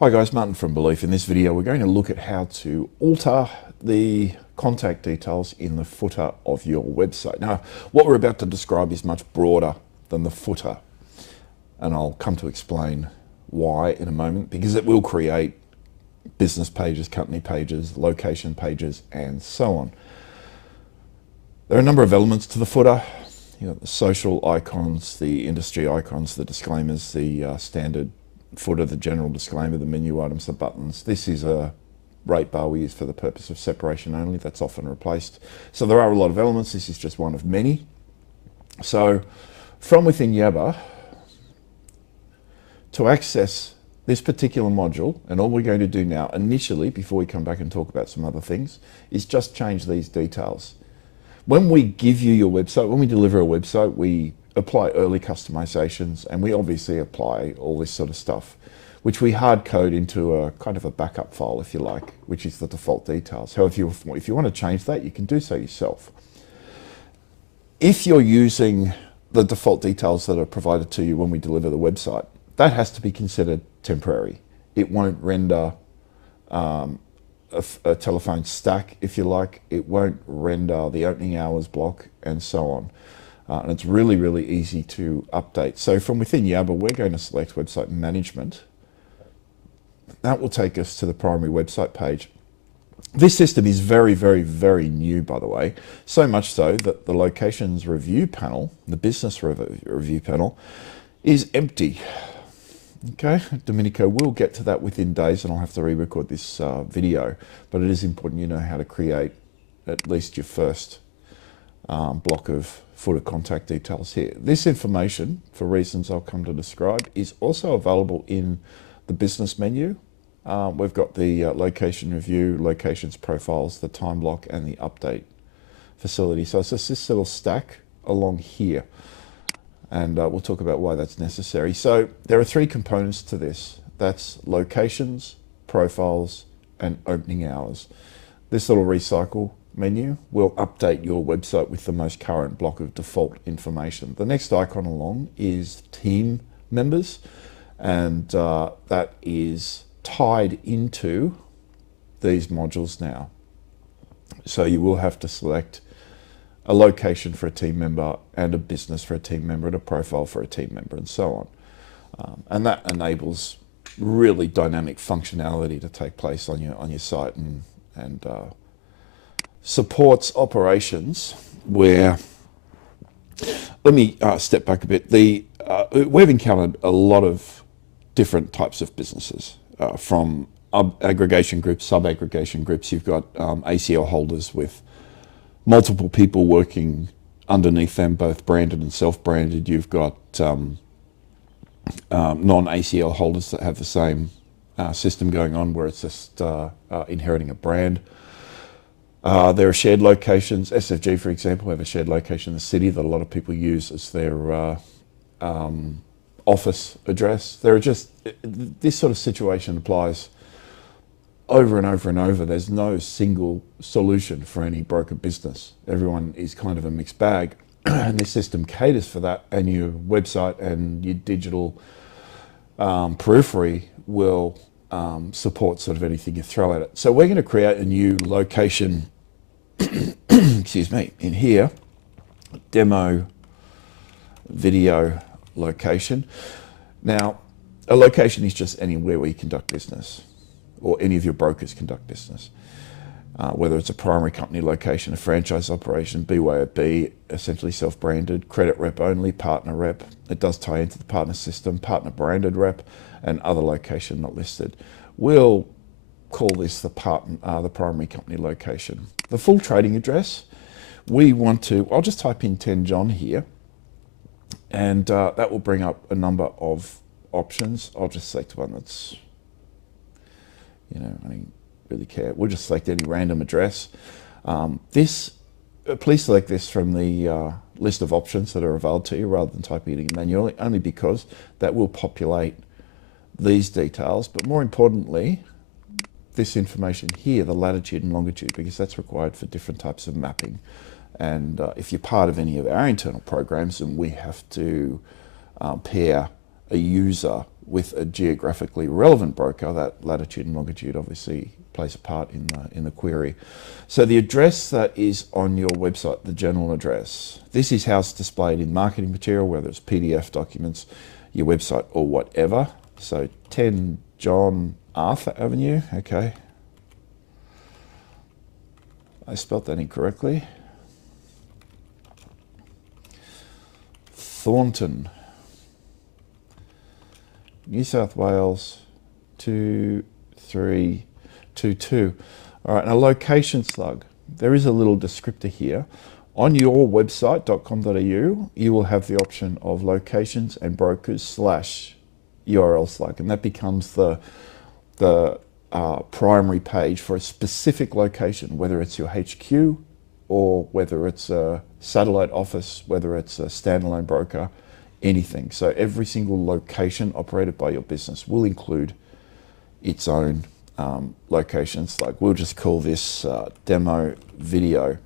Hi guys, Martin from Belief. In this video we're going to look at how to alter the contact details in the footer of your website. Now what we're about to describe is much broader than the footer, and I'll come to explain why in a moment, because it will create business pages, company pages, location pages and so on. There are a number of elements to the footer. You know, the social icons, the industry icons, the disclaimers, the standard footer, the general disclaimer, the menu items, the buttons. This is a rate bar we use for the purpose of separation only. That's often replaced. So there are a lot of elements. This is just one of many. So from within Yabber, to access this particular module, and all we're going to do now initially, before we come back and talk about some other things, is just change these details. When we give you your website, when we deliver a website, we apply early customizations, and we obviously apply all this sort of stuff, which we hard code into a kind of a backup file, if you like, which is the default details. However, if you want to change that, you can do so yourself. If you're using the default details that are provided to you when we deliver the website, that has to be considered temporary. It won't render a telephone stack, if you like. It won't render the opening hours block and so on. And it's really, really easy to update. So from within Yabber, we're going to select Website Management. That will take us to the primary website page. This system is very, very, very new, by the way, so much so that the Locations Review panel, the Business Review panel, is empty. Okay, Domenico will get to that within days, and I'll have to re-record this video, but it is important you know how to create at least your first block of footer contact details here. This information, for reasons I'll come to describe, is also available in the business menu. We've got the location review, locations profiles, the time block and the update facility. So it's just this little stack along here, and we'll talk about why that's necessary. So there are three components to this. That's locations, profiles and opening hours. This little recycle menu will update your website with the most current block of default information. The next icon along is team members, and that is tied into these modules now. So you will have to select a location for a team member and a business for a team member and a profile for a team member and so on. And that enables really dynamic functionality to take place on your site, and supports operations where, let me step back a bit. We've encountered a lot of different types of businesses, from aggregation groups, sub-aggregation groups. You've got ACL holders with multiple people working underneath them, both branded and self-branded. You've got non-ACL holders that have the same system going on, where it's just inheriting a brand. There are shared locations. SFG, for example, have a shared location in the city that a lot of people use as their office address. This sort of situation applies over and over and over. There's no single solution for any broker business. Everyone is kind of a mixed bag, and this system caters for that, and your website and your digital periphery will support sort of anything you throw at it. So we're going to create a new location excuse me, in here, demo video location. Now, a location is just anywhere where you conduct business, or any of your brokers conduct business, whether it's a primary company location, a franchise operation, BYOB, essentially self-branded, credit rep only, partner rep. It does tie into the partner system, partner branded rep, and other location not listed. We'll call this the primary company location. The full trading address, we want to, I'll just type in 10 John here, and that will bring up a number of options. I'll just select one that's, I don't really care. We'll just select any random address. Please select this from the list of options that are available to you, rather than typing it in manually, only because that will populate these details, but more importantly, this information here, the latitude and longitude, because that's required for different types of mapping. And if you're part of any of our internal programs and we have to pair a user with a geographically relevant broker. That latitude and longitude obviously plays a part in the query. So the address that is on your website, the general address, this is how it's displayed in marketing material, whether it's PDF documents, your website, or whatever. So 10 John Arthur Avenue, okay. I spelt that incorrectly. Thornton, New South Wales, 2322. All right, and a location slug. There is a little descriptor here. On your website.com.au, you will have the option of locations and brokers / URL slug, and that becomes the primary page for a specific location, whether it's your HQ or whether it's a satellite office, whether it's a standalone broker, anything. So every single location operated by your business will include its own location slug. We'll just call this demo video.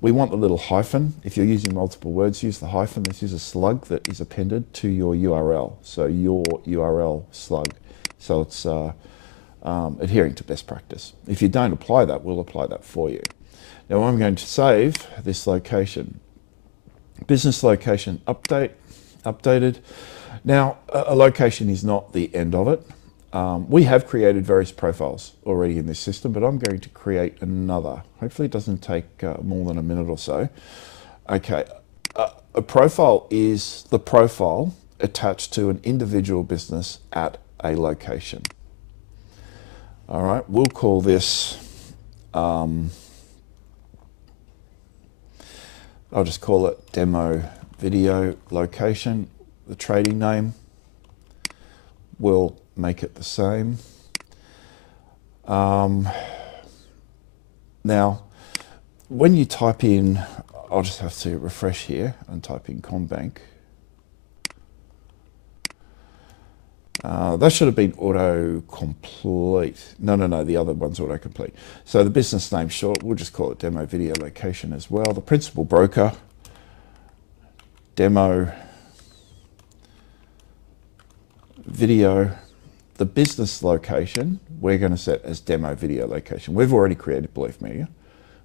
We want the little hyphen. If you're using multiple words, use the hyphen. This is a slug that is appended to your URL. So your URL slug. So it's adhering to best practice. If you don't apply that, we'll apply that for you. Now I'm going to save this location. Business location updated. Now a location is not the end of it. We have created various profiles already in this system, but I'm going to create another. Hopefully it doesn't take more than a minute or so. Okay, a profile is the profile attached to an individual business at a location. All right, we'll call this, I'll just call it demo video location. The trading name, we'll make it the same. Now, when you type in, I'll just have to refresh here and type in CommBank. That should have been auto-complete. No, the other one's auto-complete. So the business name, short, we'll just call it demo video location as well. The principal broker, demo video. The business location, we're going to set as demo video location. We've already created, believe me.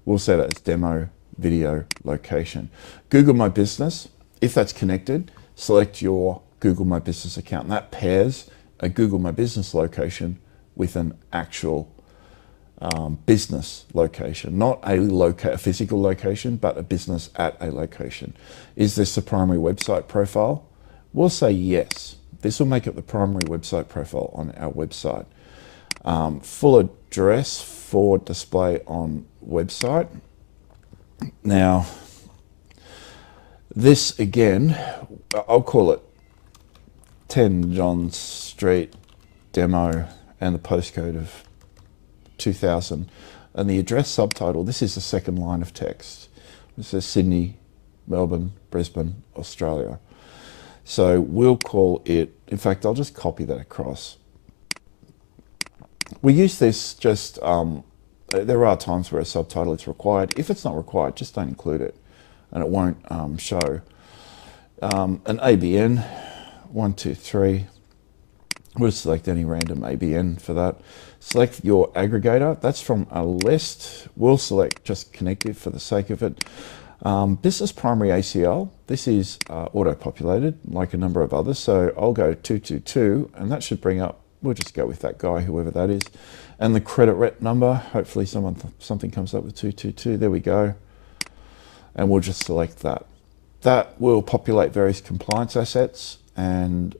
We'll set it as demo video location. Google My Business, if that's connected, select your Google My Business account. And that pairs a Google My Business location with an actual business location, not a physical location, but a business at a location. Is this the primary website profile? We'll say yes. This will make it the primary website profile on our website. Full address for display on website. Now, this again, I'll call it 10 John Street demo and the postcode of 2000. And the address subtitle, this is the second line of text. This is Sydney, Melbourne, Brisbane, Australia. So we'll call it, in fact, I'll just copy that across. We use this just, there are times where a subtitle is required. If it's not required, just don't include it and it won't show. An ABN, 123. We'll select any random ABN for that. Select your aggregator. That's from a list. We'll select just connective for the sake of it. Business primary ACL, this is auto-populated like a number of others, so I'll go 222 and that should bring up, we'll just go with that guy, whoever that is. And the credit rep number, hopefully something comes up with 222, there we go. And we'll just select that. That will populate various compliance assets, and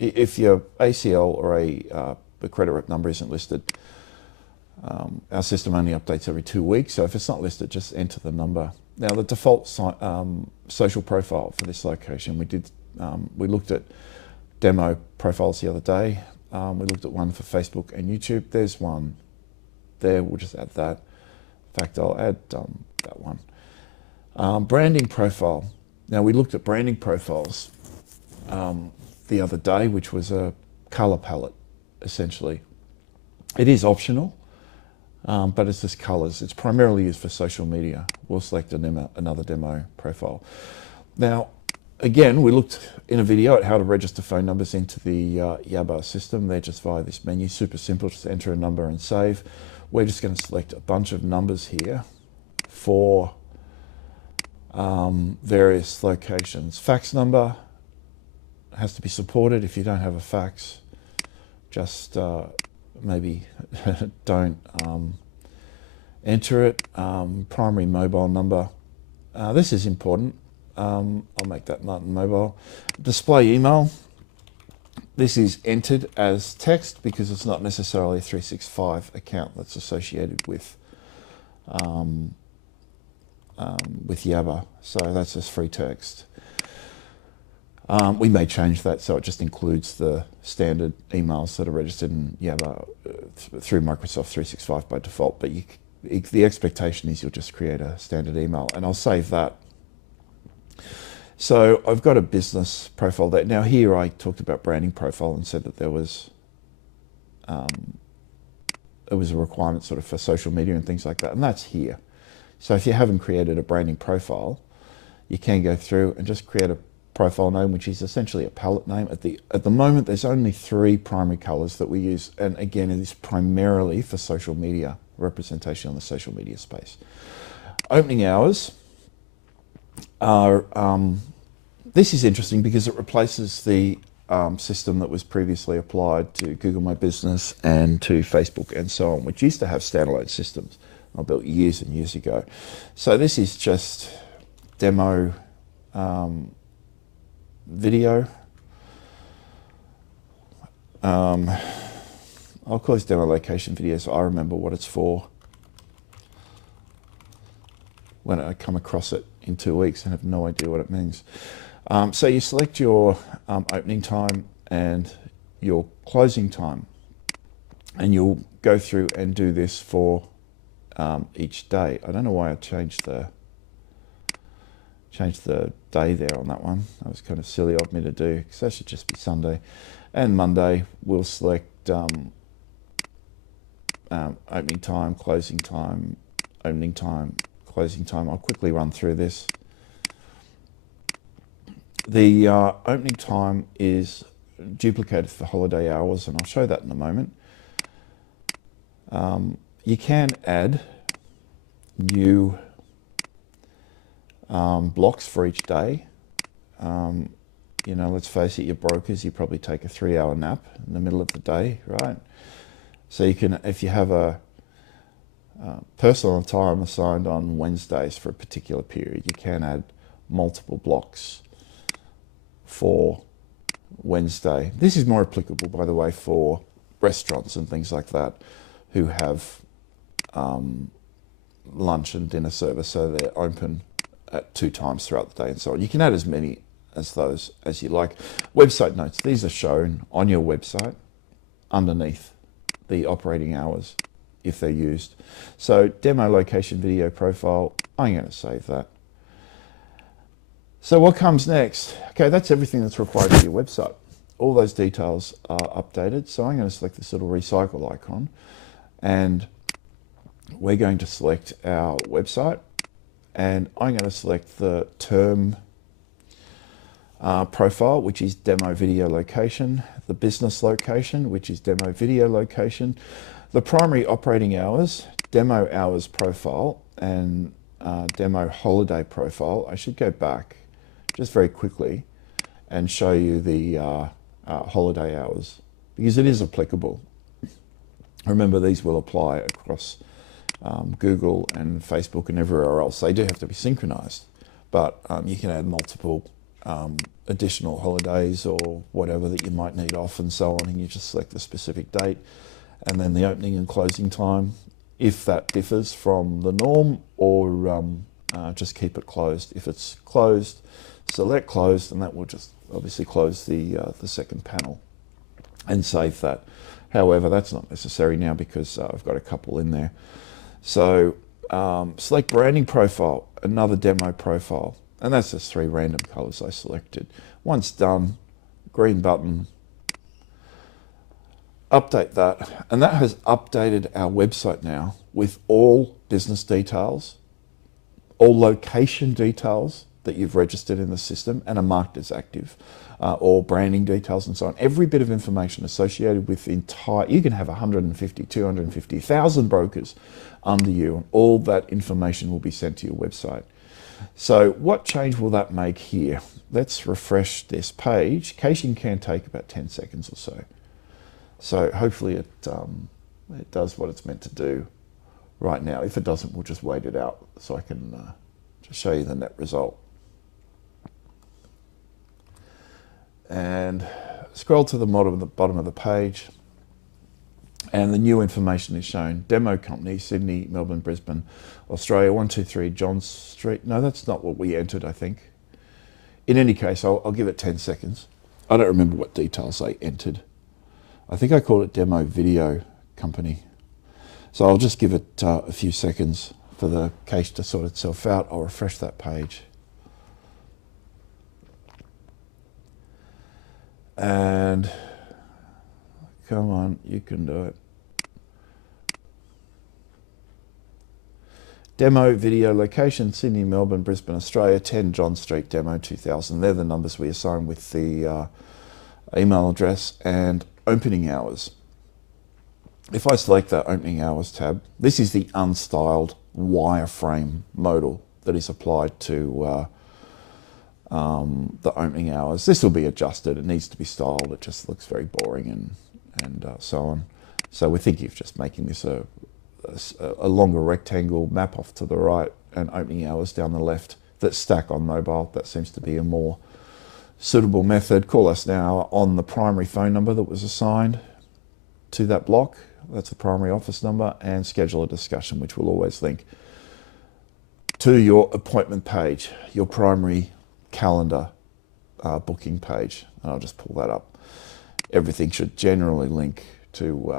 if your ACL or the credit rep number isn't listed, our system only updates every 2 weeks, so if it's not listed, just enter the number. Now the default social profile for this location, we looked at demo profiles the other day. We looked at one for Facebook and YouTube. There's one there, we'll just add that. In fact, I'll add that one. Branding profile. Now we looked at branding profiles the other day, which was a color palette, essentially. It is optional. But it's just colors. It's primarily used for social media. We'll select another demo profile. Now, again, we looked in a video at how to register phone numbers into the Yabber system. They're just via this menu, super simple, just enter a number and save. We're just going to select a bunch of numbers here for various locations. Fax number has to be supported. If you don't have a fax, just maybe don't enter it. Primary mobile number. This is important. I'll make that Martin Mobile. Display email. This is entered as text because it's not necessarily a 365 account that's associated with Yabber. So that's just free text. We may change that so it just includes the standard emails that are registered in Yabber through Microsoft 365 by default, but the expectation is you'll just create a standard email, and I'll save that. So I've got a business profile there. Now here I talked about branding profile and said that there was a requirement sort of for social media and things like that, and that's here. So if you haven't created a branding profile, you can go through and just create a profile name, which is essentially a palette name. At the moment, there's only 3 primary colors that we use, and again, it is primarily for social media, representation on the social media space. Opening hours are, this is interesting because it replaces the system that was previously applied to Google My Business and to Facebook and so on, which used to have standalone systems I built years and years ago. So this is just demo video. I'll call this demo location video so I remember what it's for when I come across it in 2 weeks and have no idea what it means. So you select your opening time and your closing time, and you'll go through and do this for each day. I don't know why I changed the day there on that one. That was kind of silly of me to do, because that should just be Sunday. And Monday we'll select opening time, closing time, opening time, closing time. I'll quickly run through this. The opening time is duplicated for holiday hours, and I'll show that in a moment. You can add new blocks for each day. You know, let's face it, your brokers, you probably take a 3-hour nap in the middle of the day, right? So you can, if you have a personal time assigned on Wednesdays for a particular period, you can add multiple blocks for Wednesday. This is more applicable, by the way, for restaurants and things like that who have lunch and dinner service, so they're open at 2 times throughout the day and so on. You can add as many as those as you like. Website notes, these are shown on your website underneath the operating hours if they're used. So demo location video profile, I'm going to save that. So what comes next? Okay, that's everything that's required for your website. All those details are updated. So I'm going to select this little recycle icon, and we're going to select our website, and I'm going to select the term profile, which is demo video location, the business location, which is demo video location, the primary operating hours, demo hours profile, and demo holiday profile. I should go back just very quickly and show you the holiday hours, because it is applicable. Remember, these will apply across Google and Facebook and everywhere else. They do have to be synchronized, but you can add multiple additional holidays or whatever that you might need off and so on, and you just select the specific date, and then the opening and closing time, if that differs from the norm, or just keep it closed. If it's closed, select closed, and that will just obviously close the second panel and save that. However, that's not necessary now because I've got a couple in there. So select branding profile, another demo profile, and that's just 3 random colors I selected. Once done, green button, update that, and that has updated our website now with all business details, all location details, that you've registered in the system and are marked as active, or branding details and so on. Every bit of information associated with the entire, you can have 150, 250, 1,000 brokers under you, and all that information will be sent to your website. So what change will that make here? Let's refresh this page. Caching can take about 10 seconds or so. So hopefully it does what it's meant to do right now. If it doesn't, we'll just wait it out so I can just show you the net result. And scroll to the bottom of the page, and the new information is shown. Demo company, Sydney, Melbourne, Brisbane, Australia, 123 John Street. No, that's not what we entered, I think. In any case, I'll give it 10 seconds. I don't remember what details I entered. I think I called it Demo Video Company. So I'll just give it a few seconds for the cache to sort itself out. I'll refresh that page. And come on, you can do it. Demo video location, Sydney, Melbourne, Brisbane, Australia, 10 John Street, demo 2000. They're the numbers we assign with the email address, and opening hours. If I select that opening hours tab, this is the unstyled wireframe modal that is applied to the opening hours. This will be adjusted. It needs to be styled. It just looks very boring and so on. So we're thinking of just making this a longer rectangle, map off to the right, and opening hours down the left that stack on mobile. That seems to be a more suitable method. Call us now on the primary phone number that was assigned to that block. That's the primary office number, and schedule a discussion, which will always link to your appointment page, your primary calendar booking page. And I'll just pull that up. Everything should generally link to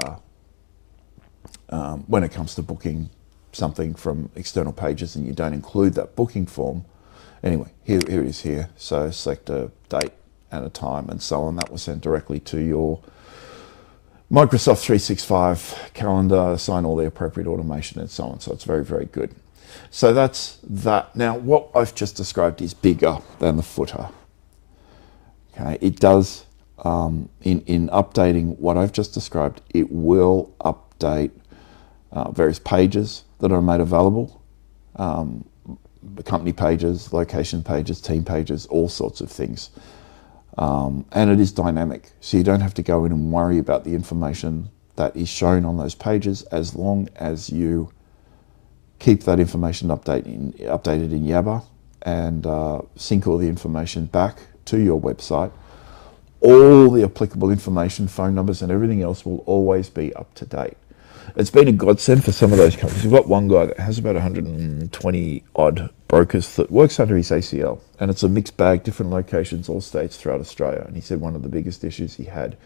when it comes to booking something from external pages and you don't include that booking form. Anyway, here it is here. So select a date and a time and so on. That was sent directly to your Microsoft 365 calendar, assign all the appropriate automation and so on. So it's very, very good. So that's that. Now, what I've just described is bigger than the footer. Okay, it does, in updating what I've just described, it will update various pages that are made available, company pages, location pages, team pages, all sorts of things. And it is dynamic, so you don't have to go in and worry about the information that is shown on those pages, as long as you keep that information updated in Yabber and sync all the information back to your website. All the applicable information, phone numbers and everything else will always be up to date. It's been a godsend for some of those companies. We've got one guy that has about 120 odd brokers that works under his ACL, and it's a mixed bag, different locations, all states throughout Australia. And he said one of the biggest issues he had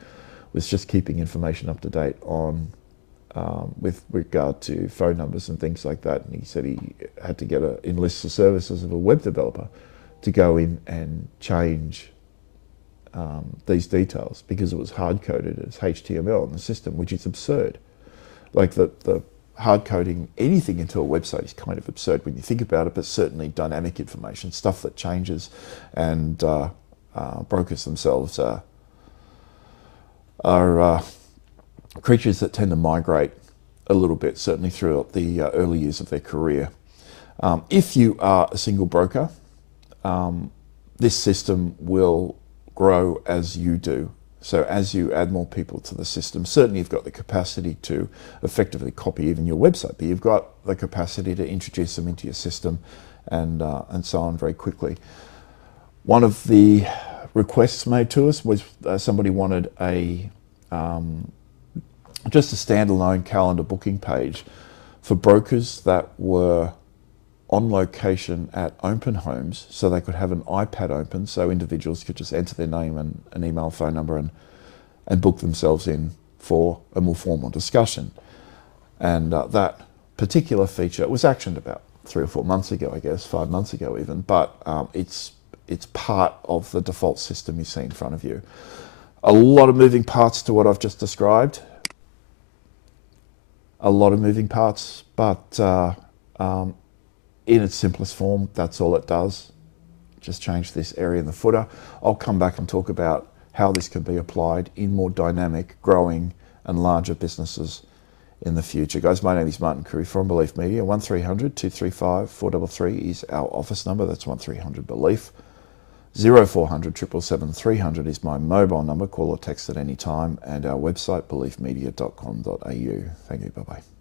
was just keeping information up to date on with regard to phone numbers and things like that. And he said he had to enlist the services of a web developer to go in and change these details, because it was hard-coded as HTML in the system, which is absurd. Like the hard-coding anything into a website is kind of absurd when you think about it, but certainly dynamic information, stuff that changes, and brokers themselves are creatures that tend to migrate a little bit, certainly throughout the early years of their career. If you are a single broker, this system will grow as you do. So as you add more people to the system, certainly you've got the capacity to effectively copy even your website, but you've got the capacity to introduce them into your system and so on very quickly. One of the requests made to us was somebody wanted just a standalone calendar booking page for brokers that were on location at open homes, so they could have an iPad open, so individuals could just enter their name and an email, phone number, and book themselves in for a more formal discussion. And that particular feature was actioned about 3 or 4 months ago, I guess, 5 months ago even, but it's part of the default system you see in front of you. A lot of moving parts to what I've just described. A lot of moving parts, but in its simplest form, that's all it does. just changed this area in the footer. I'll come back and talk about how this can be applied in more dynamic, growing and larger businesses in the future. Guys, my name is Martin Curry from Belief Media. 1300 235 433 is our office number. That's 1300 Belief. 0400 777 300 is my mobile number. Call or text at any time. And our website, beliefmedia.com.au. Thank you. Bye-bye.